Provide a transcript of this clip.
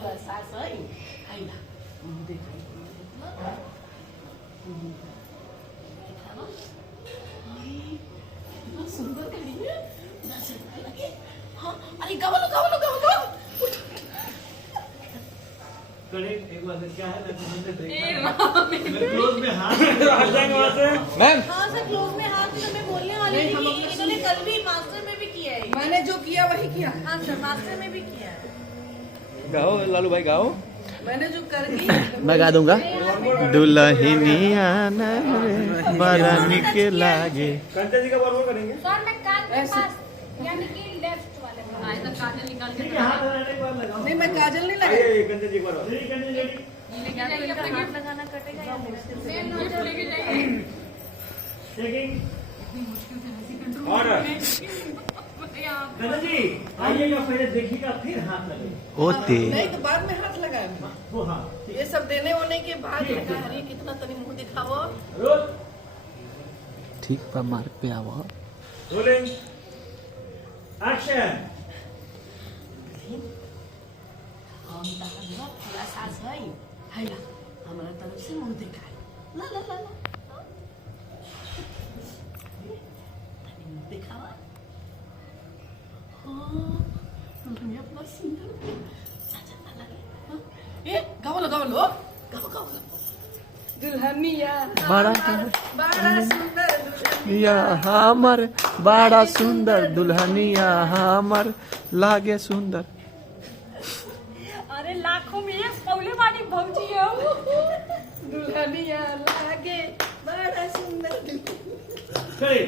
तुला सास आहे आईला सुंदर गाडी अरे गावलो गावलो गावलो एक बात क्या है क्लोज में हाथ मैम हाँ सर क्लोज में हाथ तो मैं बोलने वाली थी कि इन्होंने कल भी मास्टर में भी किया है मैंने जो किया वही किया। हाँ सर मास्टर में भी किया है गाओ लालू भाई गाओ। मैंने जो कर दी मैं गा दूंगा। दुल्हनिया बड़ा निके लागे। कंते जी का बार करेंगे सर मैं कान के पास यानी कि लेफ्ट वाले में आए तो काजल निकाल के हाथ लगाने के बाद लगाओ नहीं मैं काजल नहीं लगाई। ये कंते जी एक बार ठीक है जी हाथ लगाना कटेगा या मुश्किल से सेम नोट लेके जाइए चेकिंग ऑर्डर कंते जी आइएगा पहले देखिएगा फिर हाथ लगेगा ओते नहीं तो बाद में हाथ लगाया। वो हाँ ये सब देने होने के बाद लगा हरी कितना तनी मुंह दिखाओ। रोल ठीक पर मार पे आवा। रोलिंग एक्शन हम तहरा तुला सास है आईला हमारा तरफ से मुंह दिखा ला ला ला ला मुंह दिखावा तुम्हें अपना सुंदर अच्छा लगे ए गावलो गावलो गाव गाव दुल्हनिया बड़ा बड़ा सुंदर या हमर बड़ा सुंदर दुल्हनिया हमर लागे सुंदर। अरे लाखों में एक पौले वाली भौजी है दुल्हनिया लागे बड़ा सुंदर। करें